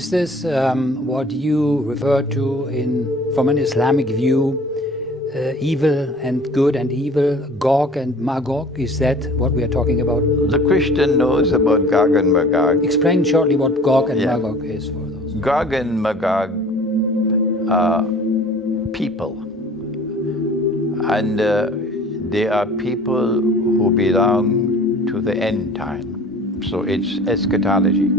Is this what you refer to from an Islamic view, evil and good and evil, Gog and Magog? Is that what we are talking about? The Christian knows about Gog and Magog. Explain shortly what Gog and Magog is for those. Gog and Magog are people. And they are people who belong to the end time. So it's eschatology.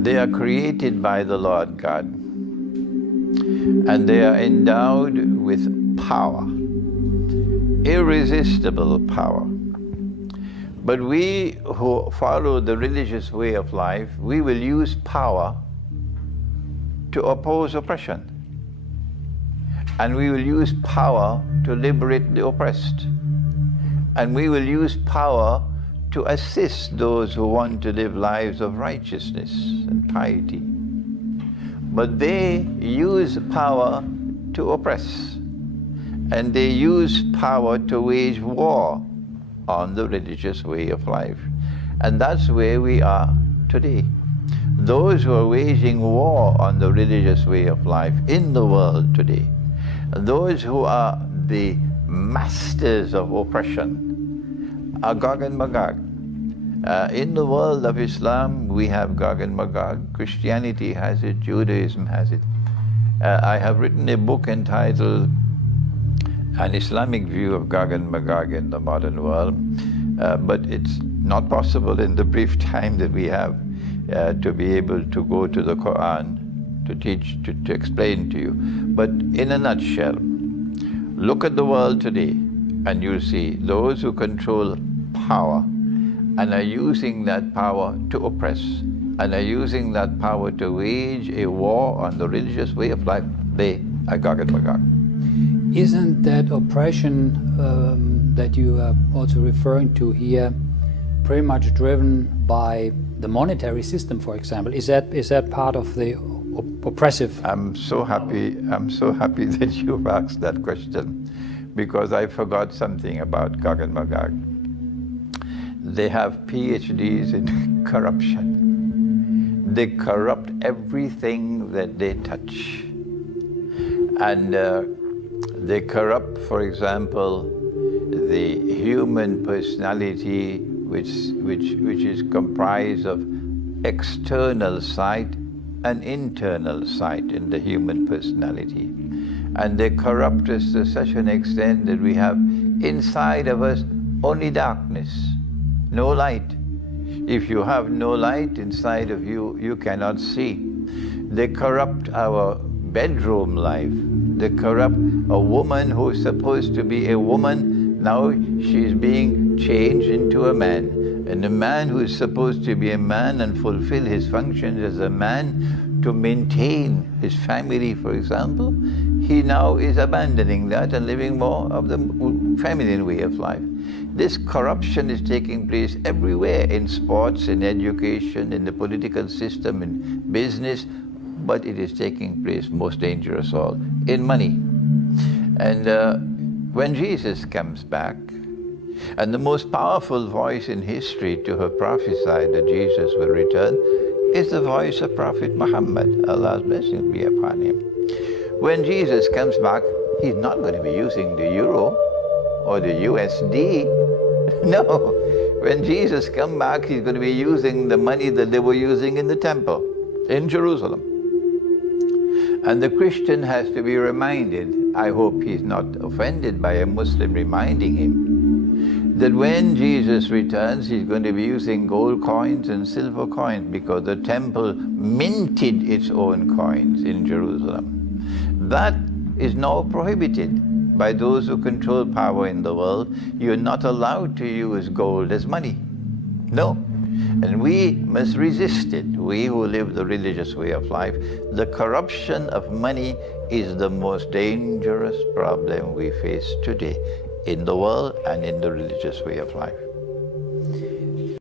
They are created by the Lord God. And they are endowed with power, irresistible power. But we who follow the religious way of life, we will use power to oppose oppression. And we will use power to liberate the oppressed. And we will use power to assist those who want to live lives of righteousness and piety. But they use power to oppress. And they use power to wage war on the religious way of life. And that's where we are today. Those who are waging war on the religious way of life in the world today, those who are the masters of oppression, are Gog and Magog. In the world of Islam, we have Gog and Magog. Christianity has it, Judaism has it. I have written a book entitled An Islamic View of Gog and Magog in the Modern World, but it's not possible in the brief time that we have to be able to go to the Quran to teach, to explain to you. But in a nutshell, look at the world today and you'll see those who control power and are using that power to oppress and are using that power to wage a war on the religious way of life, they are Gog and Magog. Isn't that oppression that you are also referring to here pretty much driven by the monetary system, for example? Is that part of the oppressive? I'm so happy that you've asked that question, because I forgot something about Gog and Magog. They have PhDs in corruption. They corrupt everything that they touch. And they corrupt, for example, the human personality, which is comprised of external sight and internal sight in the human personality. And they corrupt us to such an extent that we have inside of us only darkness, no light. If you have no light inside of you, you cannot see. They corrupt our bedroom life. They corrupt a woman who is supposed to be a woman. Now she's being changed into a man. And a man who is supposed to be a man and fulfill his functions as a man to maintain his family, for example, he now is abandoning that and living more of the feminine way of life. This corruption is taking place everywhere, in sports, in education, in the political system, in business, but it is taking place, most dangerous all, in money. And when Jesus comes back, and the most powerful voice in history to have prophesied that Jesus will return is the voice of Prophet Muhammad, Allah's blessing be upon him. When Jesus comes back, he's not going to be using the euro or the USD. No, when Jesus comes back, he's going to be using the money that they were using in the temple in Jerusalem. And the Christian has to be reminded, I hope he's not offended by a Muslim reminding him, that when Jesus returns, he's going to be using gold coins and silver coins, because the temple minted its own coins in Jerusalem. That is now prohibited by those who control power in the world. You're not allowed to use gold as money. No. And we must resist it, we who live the religious way of life. The corruption of money is the most dangerous problem we face today in the world and in the religious way of life.